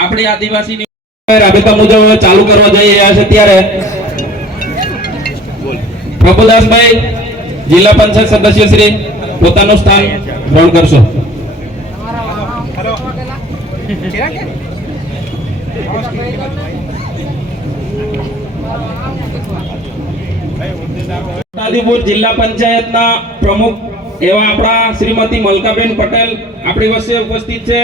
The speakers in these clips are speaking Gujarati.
આપણી આદિવાસી રાબેતા મુજબ ચાલુ કરવા જઈ રહ્યા છે ત્યારે પ્રભુદાસભાઈ જિલ્લા પંચાયત સદસ્ય શ્રી પોતાનું સ્થાન ગ્રહણ કરશો. આદિપુર જિલ્લા પંચાયતના પ્રમુખ એવા આપણા શ્રીમતી મલકાબેન પટેલ આપણી વચ્ચે ઉપસ્થિત છે.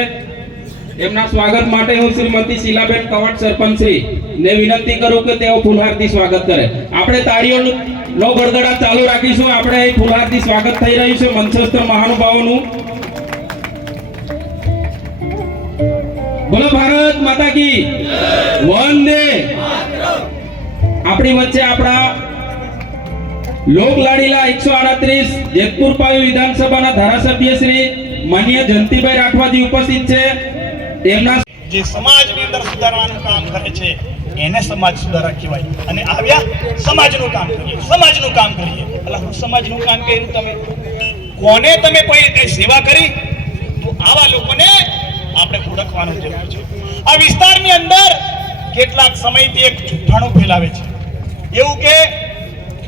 એમના સ્વાગત માટે હું શ્રીમતી શીલાબેન કવટ સરપંચ શ્રી, ને વિનંતી કરું કે તેઓ ફૂલહારથી સ્વાગત કરે. આપણે તાળીઓનું નો ગડગડાટ ચાલુ રાખીશું. આપણે અહીં સ્વાગત થઈ રહ્યું છે મંચસ્થ મહાનુભાવોનું. બોલો ભારત માતા કી વંદે આપણી વચ્ચે આપણા લોક લાડીલા એકસો આડત્રીસ જેતપુર પાવી વિધાનસભાના ધારાસભ્ય શ્રી માન્ય જયંતિભાઈ રાઠવાજી ઉપસ્થિત છે. તેમના જે સમાજની અંદર સુધારવાનું કામ કરે છે, એને સમાજ સુધારક કહેવાય. અને આવ્યા, સમાજનું કામ કરીએ, સમાજનું કામ કરીએ. એટલે હું સમાજનું કામ કર્યું તમે? કોને તમે કોઈ કઈ સેવા કરી? તો આવા લોકોને આપણે ઓળખવાનું જરૂર છે. આ વિસ્તારની અંદર કેટલાક સમયથી એક જૂઠાણું ફેલાવે છે. એવું કે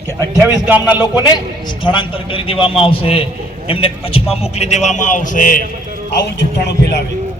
કે 28 ગામના લોકોને સ્થળાંતર કરી દેવામાં આવશે, એમને કચ્છમાં મોકલી દેવામાં આવશે. આવું જૂઠાણું ફેલાવે.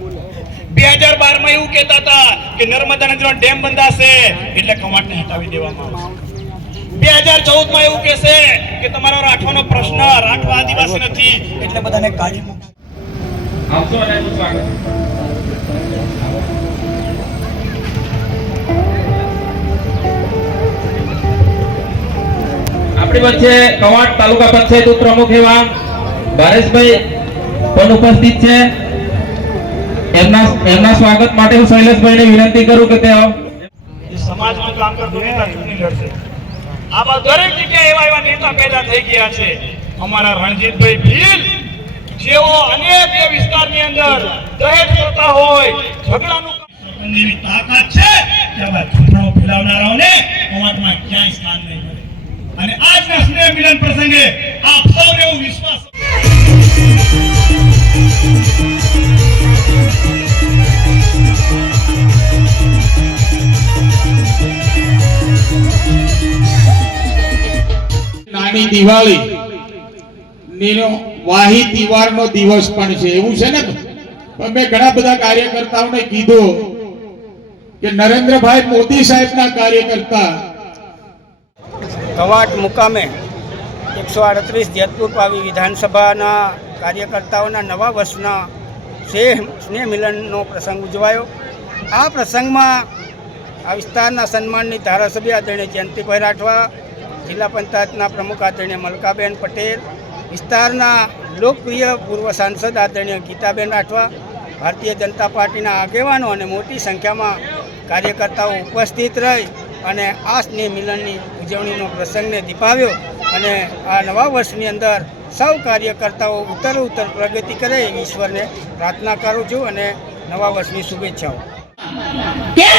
આપણી વચ્ચે કવાટ તાલુકા પંચાયત ઉપપ્રમુખ એવા ભારેશભાઈ પણ ઉપસ્થિત છે. એમના એમના સ્વાગત માટે હું શૈલેષભાઈને વિનંતી કરું કે તે એ સમાજનું કામ કરતો નેતા ચૂંટણી લડશે. આમાં દરેક જગ્યાએ એવા એવા નેતા પેદા થઈ ગયા છે. અમારા રણજીતભાઈ ભીલ, જેઓ અનેક એ વિસ્તારની અંદર દહેજ કરતા હોય, ઝઘડાનું કામ- તાકાત છે કે આવા ઝઘડાઓ ફેલાવનારાઓને સમાજમાં ક્યાંય સ્થાન નહીં મળે. અને આજના સ્નેહ મિલન પ્રસંગે નાની દિવાળી. નીનો વાહી તહેવારનો દિવસ પણ છે, એવું છે ને? પણ મેં ઘણા બધા કાર્યકર્તાઓને કીધું કે નરેન્દ્રભાઈ મોદી સાહેબના કાર્યકર્તા. કવાટ મુકામે એકસો આડત્રીસ જેતપુર પાવી વિધાનસભાના કાર્યકર્તાઓના નવા વર્ષના સ્નેહ સ્નેહ મિલનનો પ્રસંગ ઉજવાયો. આ પ્રસંગમાં આ વિસ્તારના સન્માનની ધારાસભ્ય આદરણીય જયંતિભાઈ રાઠવા જિલ્લા પંચાયતના પ્રમુખ આદરણીય મલકાબેન પટેલ, વિસ્તારના લોકપ્રિય પૂર્વ સાંસદ આદરણીય ગીતાબેન રાઠવા, ભારતીય જનતા પાર્ટીના આગેવાનો અને મોટી સંખ્યામાં કાર્યકર્તાઓ ઉપસ્થિત રહી અને આ સ્નેહ મિલનની ઉજવણીનો પ્રસંગને દીપાવ્યો અને આ નવા વર્ષની અંદર સૌ કાર્યકર્તાઓ ઉત્તર ઉત્તર પ્રગતિ કરે એ ઈશ્વરને પ્રાર્થના કરું છું અને નવા વર્ષની શુભેચ્છાઓ. કેમ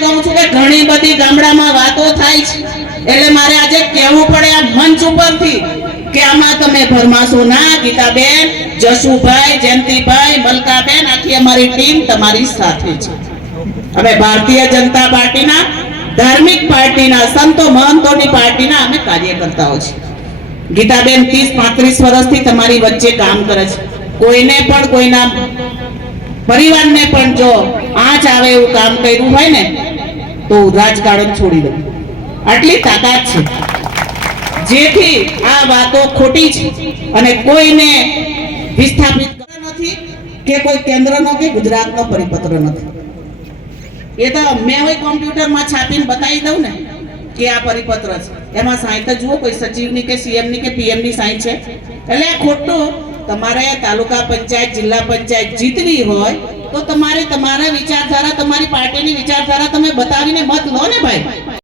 કહું છું કે ઘણી બધી ગામડામાં વાતો થાય છે. એટલે મારે આજે કહેવું પડે આ મંચ ઉપરથી કે આમાં તમે ભરમાશો ના, ગીતાબેન જશુભાઈ જયંતિભાઈ, મલકાબેન, આખી અમારી ટીમ તમારી સાથે છે. અમે ભારતીય જનતા પાર્ટીના ધાર્મિક પાર્ટીના, સંતો મહંતોની પાર્ટીના અમે કાર્યકર્તાઓ છીએ. ગીતાબેન ત્રીસ પાંત્રીસ વર્ષથી તમારી વચ્ચે કામ કરે છે. કોઈને પણ કોઈના પરિવારને પણ જો આંચ આવે એવું કામ કર્યું હોય ને, તો રાજકારણ છોડી દઉં આટલી તાકાત છે. જેથી આ વાતો ખોટી છે અને કોઈને વિસ્થાપિત નથી કે કોઈ કેન્દ્રનો કે ગુજરાતનો પરિપત્ર નથી. એ તો મેં હોય કોમ્પ્યુટરમાં છાપીને બતાવી દઉં ને કે આ પરિપત્ર છે. એમાં સાહિત્ય જુઓ કોઈ સચિવની કે સીએમની કે પીએમની સાઈન છે. એટલે આ ખોટું તમારે તાલુકા પંચાયત, જિલ્લા પંચાયત જીતવી હોય તો તમારે તમારા વિચારધારા, તમારી પાર્ટીની વિચારધારા તમે બતાવીને મત લો ને ભાઈ.